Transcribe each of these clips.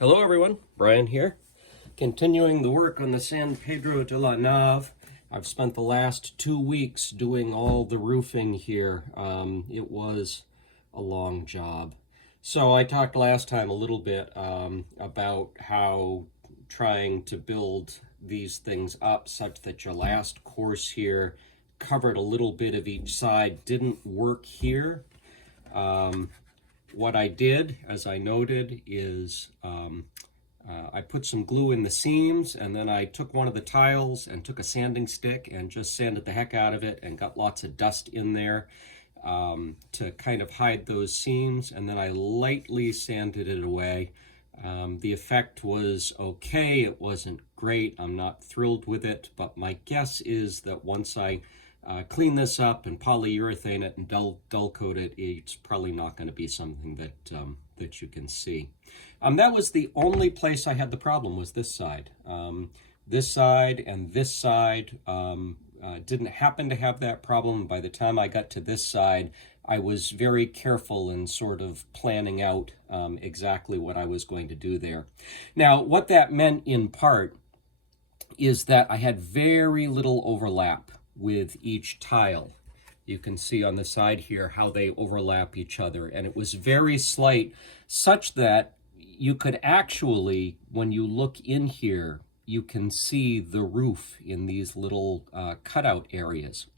Hello everyone, Brian here. Continuing the work on the San Pedro de la Nave. I've spent the last 2 weeks doing all the roofing here. It was a long job. So I talked last time a little bit about how trying to build these things up such that your last course here covered a little bit of each side didn't work here. What I did, as I noted, is I put some glue in the seams, and then I took one of the tiles and took a sanding stick and just sanded the heck out of it and got lots of dust in there to kind of hide those seams, and then I lightly sanded it away. The effect was okay. It wasn't great. I'm not thrilled with it, but my guess is that once I clean this up and polyurethane it and dull coat it, it's probably not going to be something that you can see. That was the only place I had the problem, was this side. This side and this side didn't happen to have that problem. By the time I got to this side, I was very careful in sort of planning out exactly what I was going to do there. Now, what that meant in part is that I had very little overlap with each tile. You can see on the side here how they overlap each other, and it was very slight, such that you could actually, when you look in here, you can see the roof in these little cutout areas.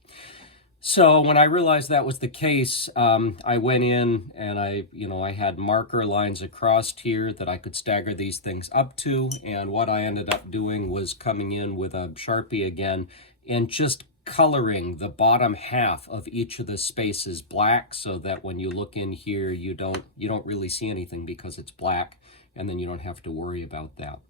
So when I realized that was the case, I went in and I had marker lines across here that I could stagger these things up to, and what I ended up doing was coming in with a Sharpie again and just coloring the bottom half of each of the spaces black, so that when you look in here, you don't really see anything because it's black, and then you don't have to worry about that.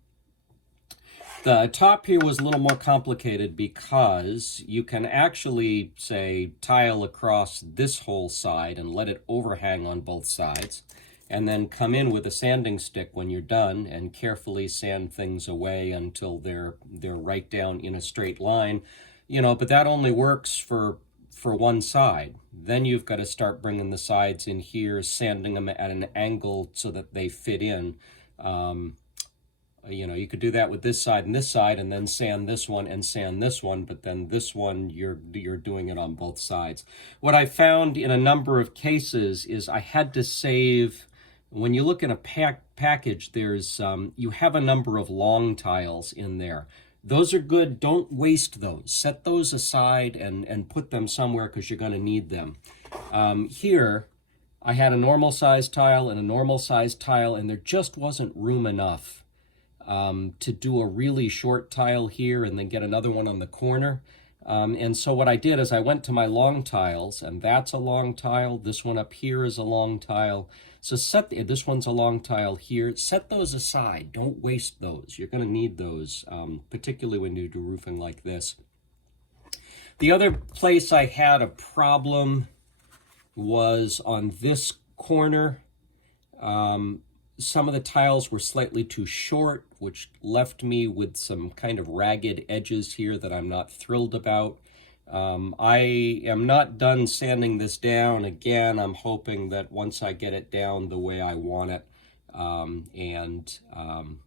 The top here was a little more complicated because you can actually, say, tile across this whole side and let it overhang on both sides, and then come in with a sanding stick when you're done and carefully sand things away until they're right down in a straight line. But that only works for one side. Then you've got to start bringing the sides in here, sanding them at an angle so that they fit in. You could do that with this side, and then sand this one and sand this one, but then this one, you're doing it on both sides. What I found in a number of cases is I had to save, when you look in a package, there's you have a number of long tiles in there. Those are good. Don't waste those. Set those aside and put them somewhere because you're going to need them. Here, I had a normal size tile and a normal size tile, and there just wasn't room enough to do a really short tile here and then get another one on the corner. And so what I did is I went to my long tiles, and that's a long tile. This one up here is a long tile. So this one's a long tile here. Set those aside. Don't waste those. You're going to need those, particularly when you do roofing like this. The other place I had a problem was on this corner. Some of the tiles were slightly too short, which left me with some kind of ragged edges here that I'm not thrilled about. I am not done sanding this down. Again, I'm hoping that once I get it down the way I want it,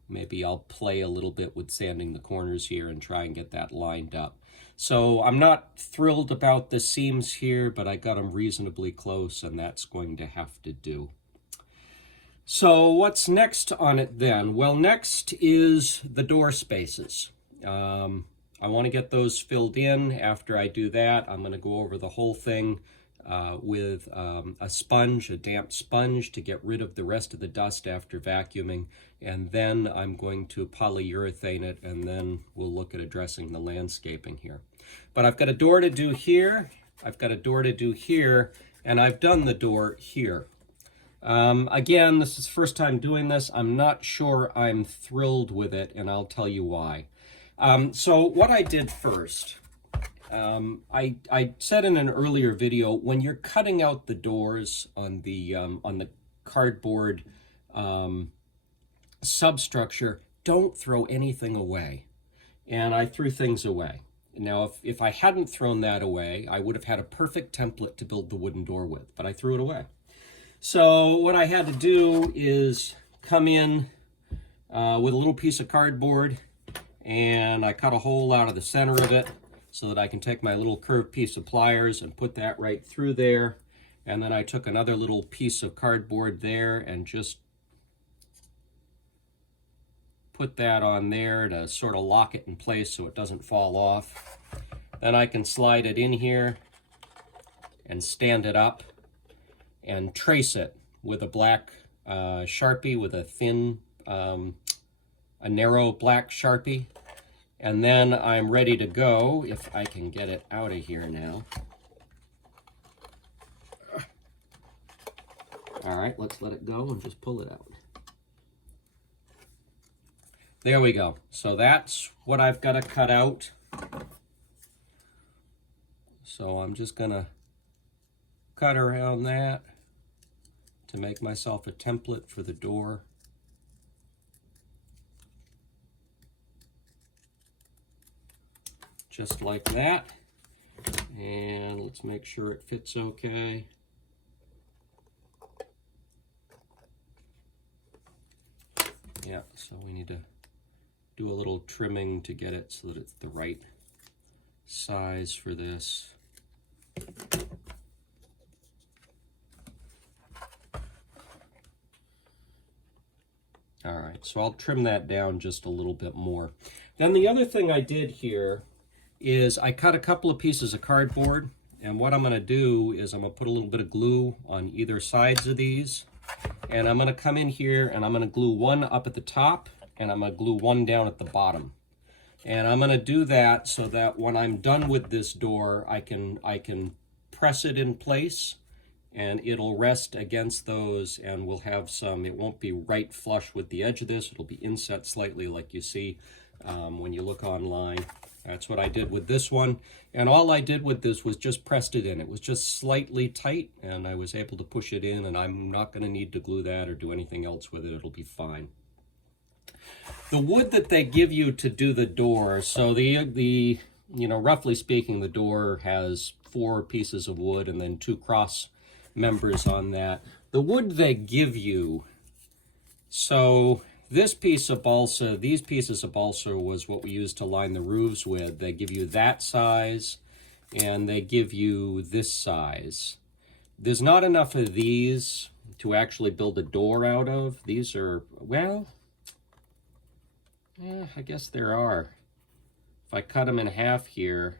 maybe I'll play a little bit with sanding the corners here and try and get that lined up. So I'm not thrilled about the seams here, but I got them reasonably close, and that's going to have to do. So what's next on it then? Well, next is the door spaces. I want to get those filled in. After I do that, I'm going to go over the whole thing with a sponge, a damp sponge, to get rid of the rest of the dust after vacuuming. And then I'm going to polyurethane it, and then we'll look at addressing the landscaping here. But I've got a door to do here. I've got a door to do here, and I've done the door here. Again, this is the first time doing this. I'm not sure I'm thrilled with it, and I'll tell you why. So what I did first, I said in an earlier video, when you're cutting out the doors on the cardboard substructure, don't throw anything away. And I threw things away. Now, if I hadn't thrown that away, I would have had a perfect template to build the wooden door with, but I threw it away. So what I had to do is come in with a little piece of cardboard, and I cut a hole out of the center of it so that I can take my little curved piece of pliers and put that right through there. And then I took another little piece of cardboard there and just put that on there to sort of lock it in place so it doesn't fall off. Then I can slide it in here and stand it up and trace it with a black Sharpie, with a thin, a narrow black Sharpie. And then I'm ready to go, if I can get it out of here now. All right, let's let it go and just pull it out. There we go. So that's what I've got to cut out. So I'm just gonna cut around that to make myself a template for the door. Just like that. And let's make sure it fits okay. Yeah, so we need to do a little trimming to get it so that it's the right size for this. All right, so I'll trim that down just a little bit more. Then the other thing I did here is I cut a couple of pieces of cardboard, and what I'm going to do is I'm going to put a little bit of glue on either sides of these, and I'm going to come in here and I'm going to glue one up at the top and I'm going to glue one down at the bottom. And I'm going to do that so that when I'm done with this door, I can press it in place and it'll rest against those, and we'll have some, it won't be right flush with the edge of this, it'll be inset slightly like you see when you look online. That's what I did with this one, and all I did with this was just pressed it in. It was just slightly tight, and I was able to push it in, and I'm not going to need to glue that or do anything else with it. It'll be fine. The wood that they give you to do the door, so the you know, roughly speaking, the door has 4 pieces of wood and then 2 cross members on that. The wood they give you, so this piece of balsa, these pieces of balsa was what we used to line the roofs with. They give you that size, and they give you this size. There's not enough of these to actually build a door out of. These are, well, yeah, I guess there are. If I cut them in half here,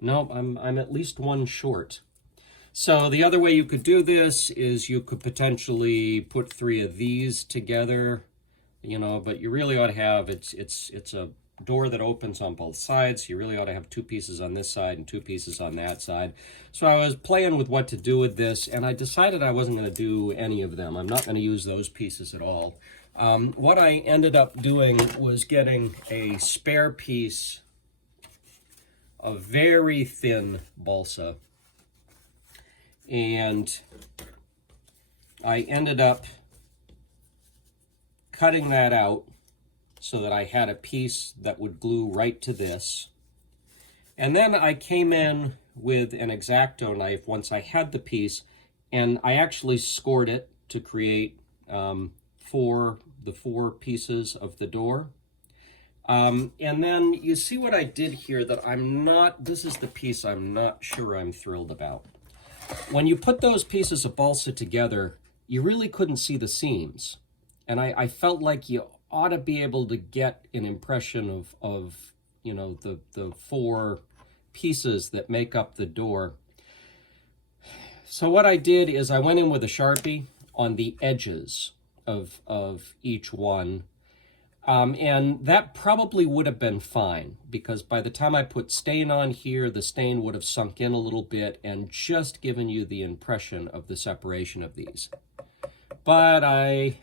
no, I'm at least 1 short. So the other way you could do this is you could potentially put 3 of these together, you know, but you really ought to have, it's a door that opens on both sides. You really ought to have 2 pieces on this side and 2 pieces on that side. So I was playing with what to do with this, and I decided I wasn't going to do any of them. I'm not going to use those pieces at all. What I ended up doing was getting a spare piece of very thin balsa, and I ended up cutting that out so that I had a piece that would glue right to this. And then I came in with an X-Acto knife once I had the piece, and I actually scored it to create the 4 pieces of the door. And then you see what I did here that this is the piece I'm not sure I'm thrilled about. When you put those pieces of balsa together, you really couldn't see the seams. And I felt like you ought to be able to get an impression of you know, the 4 pieces that make up the door. So what I did is I went in with a Sharpie on the edges of each one. And that probably would have been fine, because by the time I put stain on here, the stain would have sunk in a little bit and just given you the impression of the separation of these. But I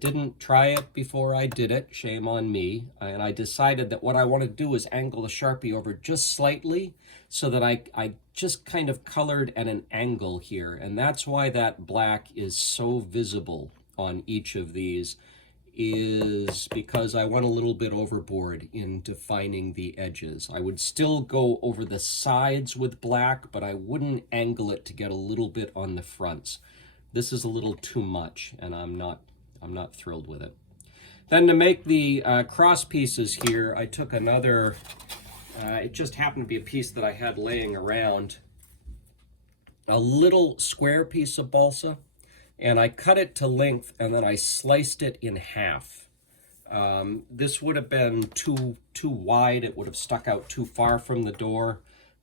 didn't try it before I did it, shame on me, and I decided that what I want to do is angle the Sharpie over just slightly so that I just kind of colored at an angle here, and that's why that black is so visible on each of these, is because I went a little bit overboard in defining the edges. I would still go over the sides with black, but I wouldn't angle it to get a little bit on the fronts. This is a little too much, and I'm not I'm not thrilled with it. Then to make the cross pieces here, I took another, it just happened to be a piece that I had laying around, a little square piece of balsa, and I cut it to length and then I sliced it in half. This would have been too wide. It would have stuck out too far from the door.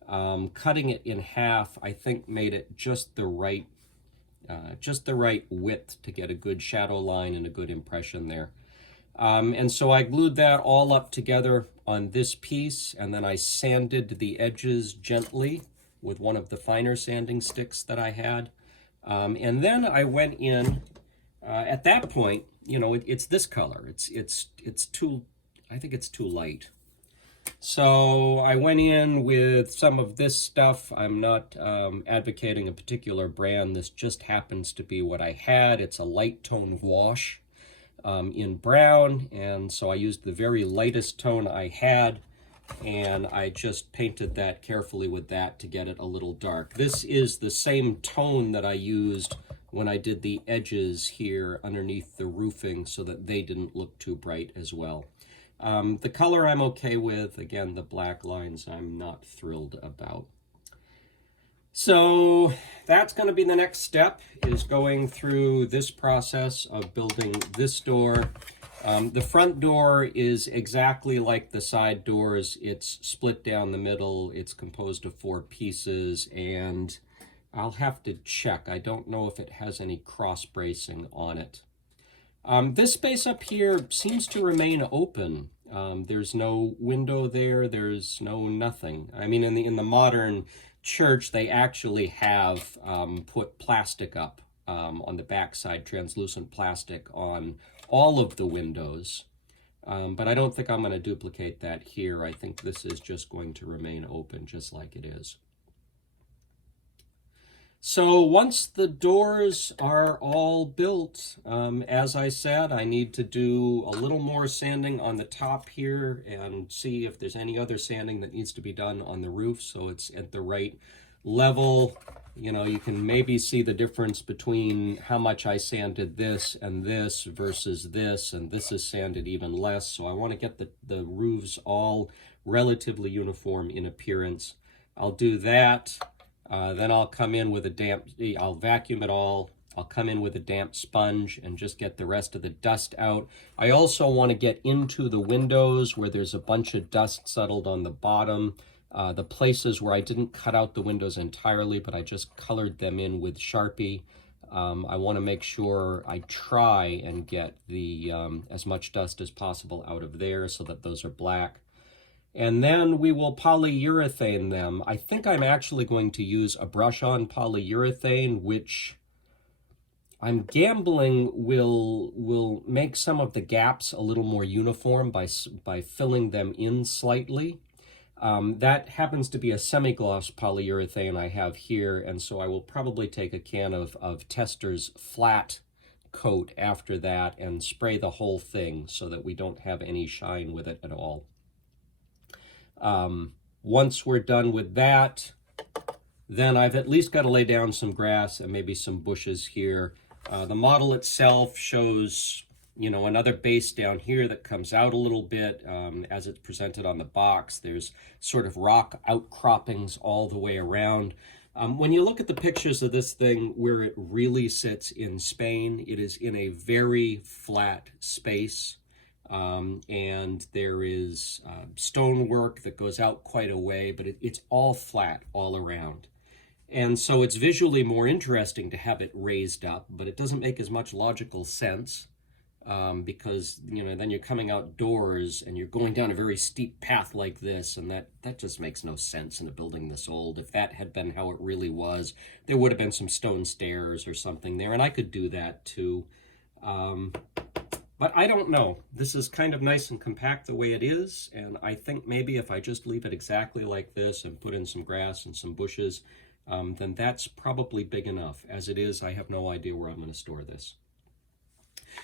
Cutting it in half, I think, made it just the right width to get a good shadow line and a good impression there. And so I glued that all up together on this piece, and then I sanded the edges gently with one of the finer sanding sticks that I had. And then I went in, at that point, you know, it's this color. It's too, I think it's too light. So I went in with some of this stuff. I'm not advocating a particular brand. This just happens to be what I had. It's a light tone wash in brown, and so I used the very lightest tone I had, and I just painted that carefully with that to get it a little dark. This is the same tone that I used when I did the edges here underneath the roofing so that they didn't look too bright as well. The color I'm okay with. Again, the black lines I'm not thrilled about. So that's going to be the next step, is going through this process of building this door. The front door is exactly like the side doors. It's split down the middle. It's composed of 4 pieces, and I'll have to check. I don't know if it has any cross bracing on it. This space up here seems to remain open. There's no window there. There's no nothing. I mean, in the modern church, they actually have put plastic up on the backside, translucent plastic on all of the windows. But I don't think I'm going to duplicate that here. I think this is just going to remain open just like it is. So once the doors are all built, as I said, I need to do a little more sanding on the top here and see if there's any other sanding that needs to be done on the roof so it's at the right level. You know, you can maybe see the difference between how much I sanded this versus this, and this is sanded even less. So I want to get the roofs all relatively uniform in appearance. I'll do that. Then I'll come in with I'll vacuum it all. I'll come in with a damp sponge and just get the rest of the dust out. I also want to get into the windows where there's a bunch of dust settled on the bottom. The places where I didn't cut out the windows entirely, but I just colored them in with Sharpie. I want to make sure I try and get the as much dust as possible out of there so that those are black. And then we will polyurethane them. I think I'm actually going to use a brush-on polyurethane, which I'm gambling will make some of the gaps a little more uniform by filling them in slightly. That happens to be a semi-gloss polyurethane I have here, and so I will probably take a can of Tester's flat coat after that and spray the whole thing so that we don't have any shine with it at all. Once we're done with that, then I've at least got to lay down some grass and maybe some bushes here. The model itself shows, you know, another base down here that comes out a little bit as it's presented on the box. There's sort of rock outcroppings all the way around. When you look at the pictures of this thing where it really sits in Spain, it is in a very flat space. And there is stonework that goes out quite a way, but it's all flat all around. And so it's visually more interesting to have it raised up, but it doesn't make as much logical sense because, you know, then you're coming outdoors and you're going down a very steep path like this, and that just makes no sense in a building this old. If that had been how it really was, there would have been some stone stairs or something there, and I could do that too. But I don't know. This is kind of nice and compact the way it is, and I think maybe if I just leave it exactly like this and put in some grass and some bushes, then that's probably big enough. As it is, I have no idea where I'm going to store this.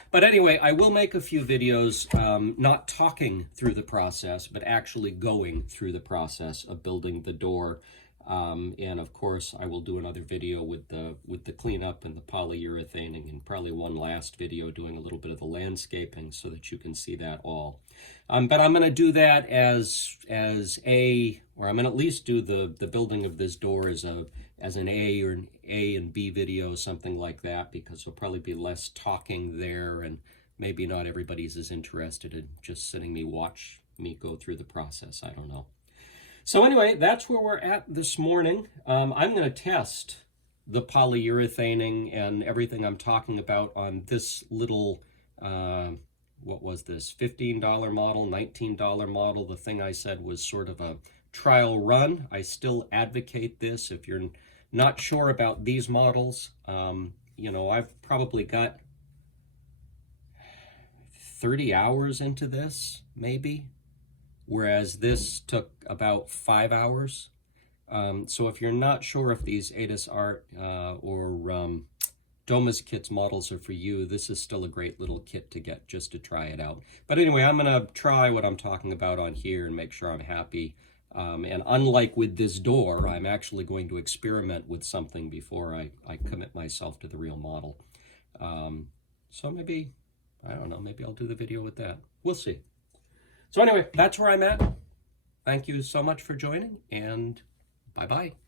But anyway, I will make a few videos not talking through the process, but actually going through the process of building the door. And of course, I will do another video with the cleanup and the polyurethaning, and probably one last video doing a little bit of the landscaping so that you can see that all. But I'm going to do that or I'm going to at least do the building of this door as an A or an A and B video, something like that, because there'll probably be less talking there, and maybe not everybody's as interested in just sitting watch me go through the process. I don't know. So anyway, that's where we're at this morning. I'm going to test the polyurethaning and everything I'm talking about on this little, what was this, $15 model, $19 model. The thing I said was sort of a trial run. I still advocate this. If you're not sure about these models, you know, I've probably got 30 hours into this, maybe, whereas this took about 5 hours. So if you're not sure if these Aedes Ars or Doma's kits models are for you, this is still a great little kit to get just to try it out. But anyway, I'm going to try what I'm talking about on here and make sure I'm happy. And unlike with this door, I'm actually going to experiment with something before I commit myself to the real model. So maybe, I don't know, maybe I'll do the video with that. We'll see. So anyway, that's where I'm at. Thank you so much for joining, and bye-bye.